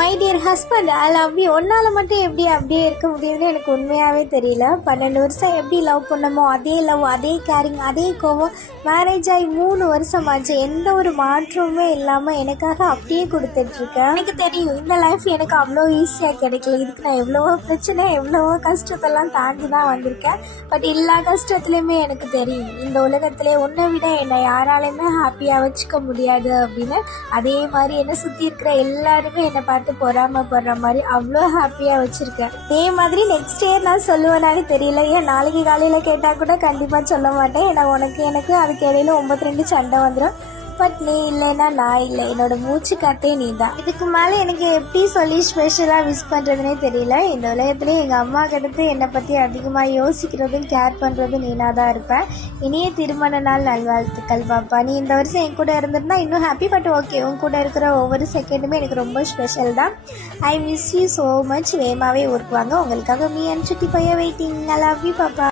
My dear husband, I love you. ஒன்னால் மட்டும் எப்படி அப்படியே இருக்க முடியுதுன்னு எனக்கு உண்மையாகவே தெரியல. 12 வருஷம் எப்படி லவ் பண்ணமோ அதே லவ், அதே கேரிங், அதே கோவம். மேரேஜ் ஆகி 3 வருஷம் ஆச்சு. எந்த ஒரு மாற்றமுமே இல்லாமல் எனக்காக அப்படியே கொடுத்துட்ருக்கேன். எனக்கு தெரியும் இந்த லைஃப் எனக்கு அவ்வளோ ஈஸியாக கிடைக்கல. இதுக்கு நான் எவ்வளவோ பிரச்சனை, எவ்வளவோ கஷ்டத்தெல்லாம் தாண்டி தான் வந்திருக்கேன். பட் எல்லா கஷ்டத்துலையுமே எனக்கு தெரியும் இந்த உலகத்திலே உன்னை விட என்னை யாராலையுமே ஹாப்பியாக வச்சுக்க முடியாது அப்படின்னு. அதே மாதிரி என்னை சுற்றி இருக்கிற எல்லாருமே என்னை பார்த்து பொறாமப்படுற மாதிரி அவ்வளோ ஹாப்பியாக வச்சுருக்கேன். அதே மாதிரி நெக்ஸ்ட் இயர் நான் சொல்லுவேனாலே தெரியல. ஏன் நாளைக்கு காலையில் கேட்டால் கூட கண்டிப்பாக சொல்ல மாட்டேன். ஏன்னா எனக்கு அதுக்கு இடையில 9-2 சண்டை வந்துடும். பட் நீ இல்லைன்னா நான் இல்லை, என்னோட மூச்சு காத்தே நீ தான். இதுக்கு மேலே எனக்கு எப்படி சொல்லி ஸ்பெஷலாக விஷ் பண்ணுறதுனே தெரியல. இந்த உலகத்துலேயே எங்கள் அம்மா கிட்ட என்னை பற்றி அதிகமாக யோசிக்கிறதும் கேர் பண்ணுறதும் நீனாக தான் இருப்பேன். இனிய திருமண நாள் நல்வாழ்த்துக்கள் பாப்பா. நீ இந்த வருஷம் என் கூட இருந்திருந்தா இன்னும் ஹாப்பி. பட் ஓகே, உன் கூட இருக்கிற ஒவ்வொரு செகண்டுமே எனக்கு ரொம்ப ஸ்பெஷல் தான். I miss you so much. வேகமாகவே ஊருக்கு வாங்க. உங்களுக்காக மீ அண்ட் சுட்டி பையன் வெயிட்டிங். ஐ லவ் யூ பாப்பா.